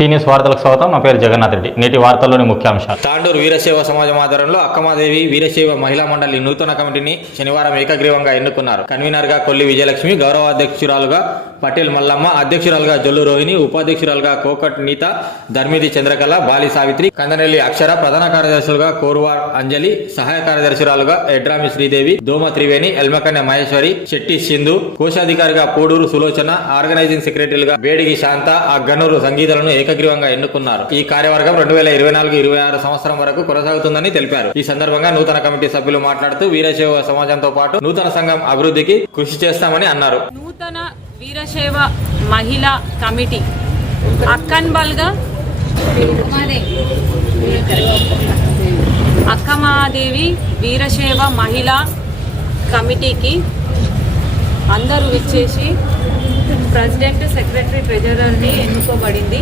Seniors వార్తలకు స్వాగతం. నా పేరు జగన్నాథ్ రెడ్డి. నేటి వార్తల్లోని ముఖ్యాంశాలు. తాండూరు వీరశైవ సమాజం ఆధారంలో అక్కమాదేవి వీరశైవ మహిళా మండలి నూతన కమిటీని శనివారం ఏకగ్రీవంగా ఎన్నుకున్నారు. కన్వీనర్గా కొల్లి విజయలక్ష్మి గౌరవ అధ్యక్షురాలుగా పటేల్ మల్లమ్మ అధ్యక్షురాలుగా జొల్లు రోహిణి ఉపాధ్యక్షురాలుగా కోకట్ నీత ధర్మిది చంద్రకళ బాలి సావిత్రి కందనెల్లి అక్షర ప్రధాన కార్యదర్శులుగా కోరువార్ అంజలి సహాయ కార్యదర్శురాలుగా ఎడ్రామి శ్రీదేవి దోమ త్రివేణి ఎల్మకన్య మహేశ్వరి శెట్టి సింధు కోశాధికారిగా పోడూరు సులోచన ఆర్గనైజింగ్ సెక్రటరీలుగా బేడిగి శాంత ఆ గనూరు సంగీతలను ఏకగ్రీవంగా ఎన్నుకున్నారు. ఈ కార్యవర్గం రెండు వేల ఇరవై నాలుగు ఇరవై ఆరు సంవత్సరం వరకు కొనసాగుతుందని తెలిపారు. ఈ సందర్భంగా నూతన కమిటీ సభ్యులు మాట్లాడుతూ వీరశైవ సమాజంతో పాటు నూతన సంఘం అభివృద్ధికి కృషి చేస్తామని అన్నారు. నూతన వీరశైవ మహిళా కమిటీ అక్కన్బల్గా అక్కమాదేవి వీరశైవ మహిళా కమిటీకి అందరూ విచ్చేసి ప్రెసిడెంట్ సెక్రటరీ ట్రెజరర్ని ఎన్నుకోబడింది.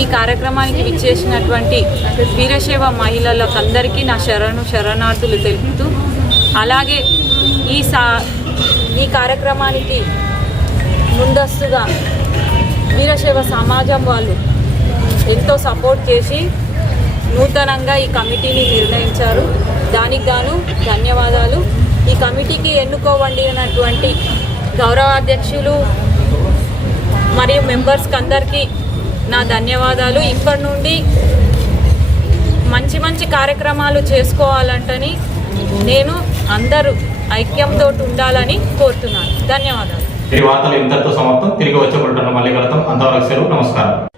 ఈ కార్యక్రమానికి విచ్చేసినటువంటి వీరశైవ మహిళలకు అందరికీ నా శరణు శరణార్థులు తెలుపుతూ అలాగే ఈ సా ఈ కార్యక్రమానికి ముందస్తుగా వీరశైవ సమాజం వాళ్ళు ఎంతో సపోర్ట్ చేసి నూతనంగా ఈ కమిటీని నిర్ణయించారు. దానికి గాను ధన్యవాదాలు. ఈ కమిటీకి ఎన్నుకోబడినటువంటి గౌరవాధ్యక్షులు మరియు మెంబర్స్కి అందరికీ నా ధన్యవాదాలు. ఇప్పటి నుండి మంచి మంచి కార్యక్రమాలు చేసుకోవాలంటని నేను అందరూ ఐక్యంతో ఉండాలని కోరుతున్నాను. ధన్యవాదాలు. ఈ వార్తలు సమాప్తం. తిరిగి వచ్చే మళ్ళీ కలుద్దాం. అంతవరకు సెలవు. నమస్కారం.